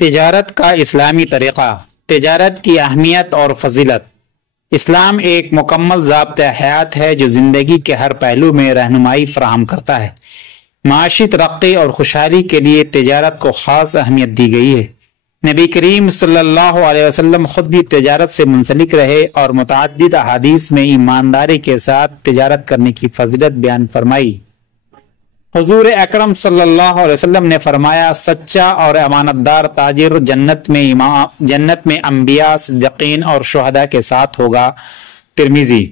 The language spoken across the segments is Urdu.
تجارت کا اسلامی طریقہ، تجارت کی اہمیت اور فضیلت۔ اسلام ایک مکمل ضابطۂ حیات ہے جو زندگی کے ہر پہلو میں رہنمائی فراہم کرتا ہے۔ معاشی ترقی اور خوشحالی کے لیے تجارت کو خاص اہمیت دی گئی ہے۔ نبی کریم صلی اللہ علیہ وسلم خود بھی تجارت سے منسلک رہے اور متعدد احادیث میں ایمانداری کے ساتھ تجارت کرنے کی فضیلت بیان فرمائی۔ حضور اکرم صلی اللہ علیہ وسلم نے فرمایا، سچا اور امانت دار تاجر جنت میں انبیاء، صدیقین اور شہداء کے ساتھ ہوگا۔ ترمذی۔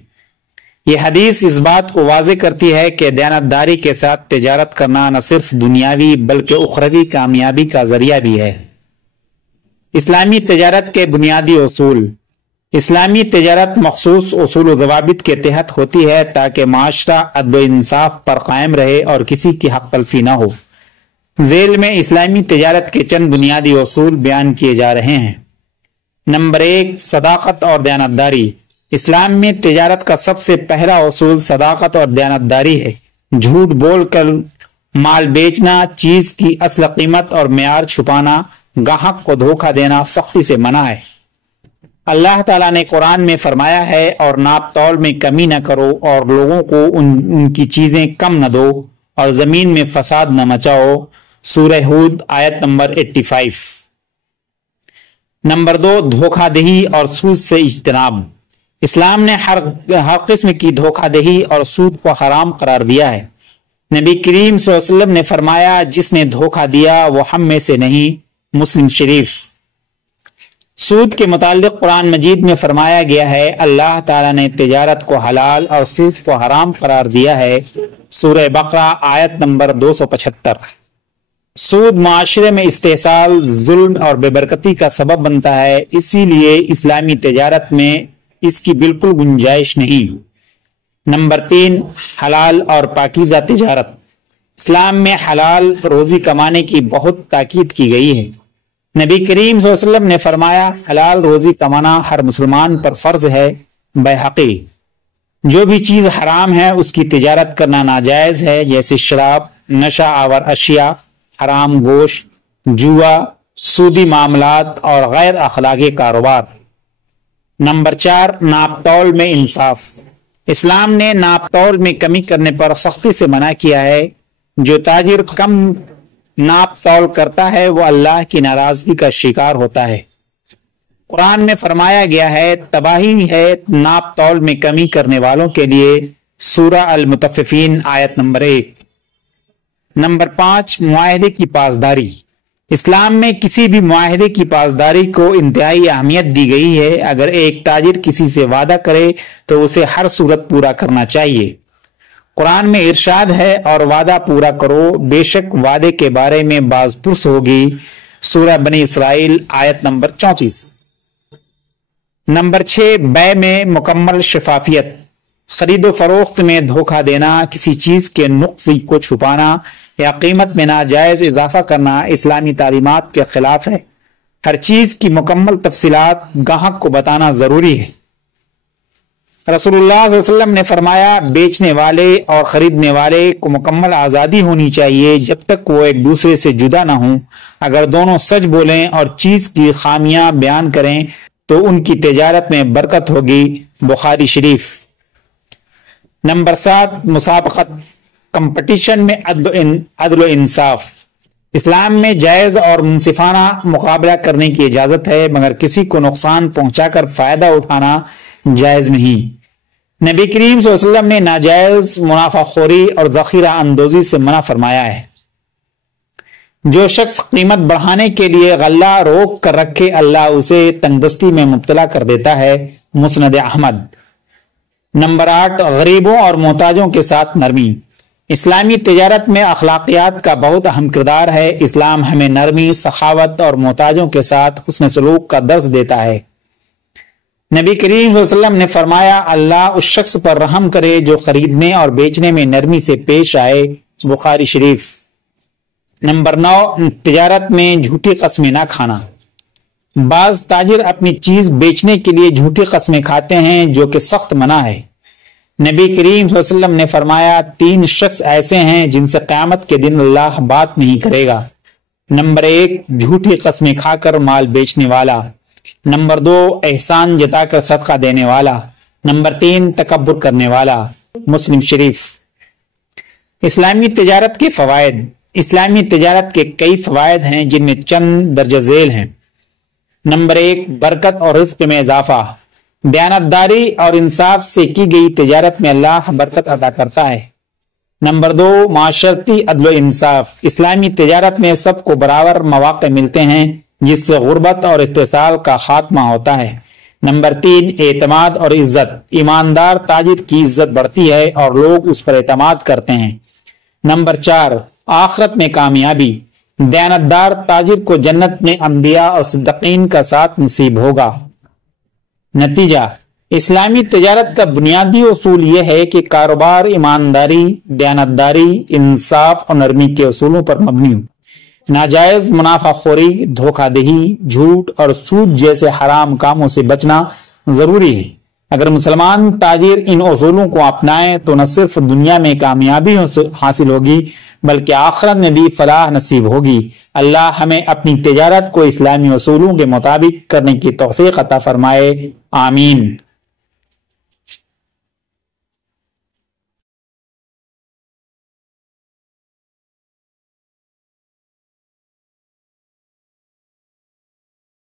یہ حدیث اس بات کو واضح کرتی ہے کہ دیانتداری کے ساتھ تجارت کرنا نہ صرف دنیاوی بلکہ اخروی کامیابی کا ذریعہ بھی ہے۔ اسلامی تجارت کے بنیادی اصول۔ اسلامی تجارت مخصوص اصول و ضوابط کے تحت ہوتی ہے تاکہ معاشرہ عدل و انصاف پر قائم رہے اور کسی کی حق تلفی نہ ہو۔ ذیل میں اسلامی تجارت کے چند بنیادی اصول بیان کیے جا رہے ہیں۔ نمبر 1، صداقت اور دیانتداری۔ اسلام میں تجارت کا سب سے پہلا اصول صداقت اور دیانتداری ہے۔ جھوٹ بول کر مال بیچنا، چیز کی اصل قیمت اور معیار چھپانا، گاہک کو دھوکہ دینا سختی سے منع ہے۔ اللہ تعالیٰ نے قرآن میں فرمایا ہے، اور ناپ تول میں کمی نہ کرو اور لوگوں کو ان کی چیزیں کم نہ دو اور زمین میں فساد نہ مچاؤ۔ سورہ ہود آیت نمبر 85۔ نمبر 2، دھوکہ دہی اور سود سے اجتناب۔ اسلام نے ہر قسم کی دھوکہ دہی اور سود کو حرام قرار دیا ہے۔ نبی کریم صلی اللہ علیہ وسلم نے فرمایا، جس نے دھوکہ دیا وہ ہم میں سے نہیں۔ مسلم شریف۔ سود کے متعلق قرآن مجید میں فرمایا گیا ہے، اللہ تعالیٰ نے تجارت کو حلال اور سود کو حرام قرار دیا ہے۔ سورہ بقرہ آیت نمبر 275۔ سود معاشرے میں استحصال، ظلم اور بے برکتی کا سبب بنتا ہے، اسی لیے اسلامی تجارت میں اس کی بالکل گنجائش نہیں۔ نمبر 3، حلال اور پاکیزہ تجارت۔ اسلام میں حلال روزی کمانے کی بہت تاکید کی گئی ہے۔ نبی کریم صلی اللہ علیہ وسلم نے فرمایا، حلال روزی کمانا ہر مسلمان پر فرض ہے۔ بیہقی۔ جو بھی چیز حرام ہے اس کی تجارت کرنا ناجائز ہے، جیسے شراب، نشہ آور اشیاء، حرام گوشت، جوا، سودی معاملات اور غیر اخلاقی کاروبار۔ نمبر 4، ناپ تول میں انصاف۔ اسلام نے ناپ تول میں کمی کرنے پر سختی سے منع کیا ہے۔ جو تاجر کم ناپ تول کرتا ہے وہ اللہ کی ناراضگی کا شکار ہوتا ہے۔ قرآن میں فرمایا گیا ہے، تباہی ہے ناپ تول میں کمی کرنے والوں کے لیے۔ سورہ المطففین آیت نمبر 1۔ نمبر 5، معاہدے کی پاسداری۔ اسلام میں کسی بھی معاہدے کی پاسداری کو انتہائی اہمیت دی گئی ہے۔ اگر ایک تاجر کسی سے وعدہ کرے تو اسے ہر صورت پورا کرنا چاہیے۔ قرآن میں ارشاد ہے، اور وعدہ پورا کرو، بے شک وعدے کے بارے میں باز پرس ہوگی۔ سورہ بنی اسرائیل آیت نمبر 34۔ نمبر 6، بیع میں مکمل شفافیت۔ خرید و فروخت میں دھوکہ دینا، کسی چیز کے نقص کو چھپانا یا قیمت میں ناجائز اضافہ کرنا اسلامی تعلیمات کے خلاف ہے۔ ہر چیز کی مکمل تفصیلات گاہک کو بتانا ضروری ہے۔ رسول اللہ صلی اللہ علیہ وسلم نے فرمایا، بیچنے والے اور خریدنے والے کو مکمل آزادی ہونی چاہیے جب تک وہ ایک دوسرے سے جدا نہ ہوں۔ اگر دونوں سچ بولیں اور چیز کی خامیاں بیان کریں تو ان کی تجارت میں برکت ہوگی۔ بخاری شریف۔ نمبر 7، مسابقت، کمپٹیشن میں عدل و انصاف۔ اسلام میں جائز اور منصفانہ مقابلہ کرنے کی اجازت ہے، مگر کسی کو نقصان پہنچا کر فائدہ اٹھانا جائز نہیں۔ نبی کریم صلی اللہ علیہ وسلم نے ناجائز منافع خوری اور ذخیرہ اندوزی سے منع فرمایا ہے۔ جو شخص قیمت بڑھانے کے لیے غلہ روک کر رکھے، اللہ اسے تنگ دستی میں مبتلا کر دیتا ہے۔ مسند احمد۔ نمبر 8، غریبوں اور محتاجوں کے ساتھ نرمی۔ اسلامی تجارت میں اخلاقیات کا بہت اہم کردار ہے۔ اسلام ہمیں نرمی، سخاوت اور محتاجوں کے ساتھ حسن سلوک کا درس دیتا ہے۔ نبی کریم صلی اللہ علیہ وسلم نے فرمایا، اللہ اس شخص پر رحم کرے جو خریدنے اور بیچنے میں نرمی سے پیش آئے۔ بخاری شریف۔ نمبر 9، تجارت میں جھوٹی قسمیں نہ کھانا۔ بعض تاجر اپنی چیز بیچنے کے لیے جھوٹی قسمیں کھاتے ہیں جو کہ سخت منع ہے۔ نبی کریم صلی اللہ علیہ وسلم نے فرمایا، 3 شخص ایسے ہیں جن سے قیامت کے دن اللہ بات نہیں کرے گا۔ نمبر 1 جھوٹی قسمیں کھا کر مال بیچنے والا، نمبر 2 احسان جتا کر صدقہ دینے والا، نمبر 3 تکبر کرنے والا۔ مسلم شریف۔ اسلامی تجارت کے فوائد۔ اسلامی تجارت کے کئی فوائد ہیں جن میں چند درج ذیل ہیں۔ نمبر 1 برکت اور رزق میں اضافہ۔ دیانتداری اور انصاف سے کی گئی تجارت میں اللہ برکت عطا کرتا ہے۔ نمبر 2 معاشرتی عدل و انصاف۔ اسلامی تجارت میں سب کو برابر مواقع ملتے ہیں جس سے غربت اور استحصال کا خاتمہ ہوتا ہے۔ نمبر 3 اعتماد اور عزت۔ ایماندار تاجر کی عزت بڑھتی ہے اور لوگ اس پر اعتماد کرتے ہیں۔ نمبر 4 آخرت میں کامیابی۔ دیانتدار تاجر کو جنت میں انبیاء اور صدیقین کا ساتھ نصیب ہوگا۔ نتیجہ، اسلامی تجارت کا بنیادی اصول یہ ہے کہ کاروبار ایمانداری، دیانتداری، انصاف اور نرمی کے اصولوں پر مبنی ہو۔ ناجائز منافع خوری، دھوکہ دہی، جھوٹ اور سود جیسے حرام کاموں سے بچنا ضروری ہے۔ اگر مسلمان تاجر ان اصولوں کو اپنائیں تو نہ صرف دنیا میں کامیابی حاصل ہوگی بلکہ آخرت میں بھی فلاح نصیب ہوگی۔ اللہ ہمیں اپنی تجارت کو اسلامی اصولوں کے مطابق کرنے کی توفیق عطا فرمائے، آمین۔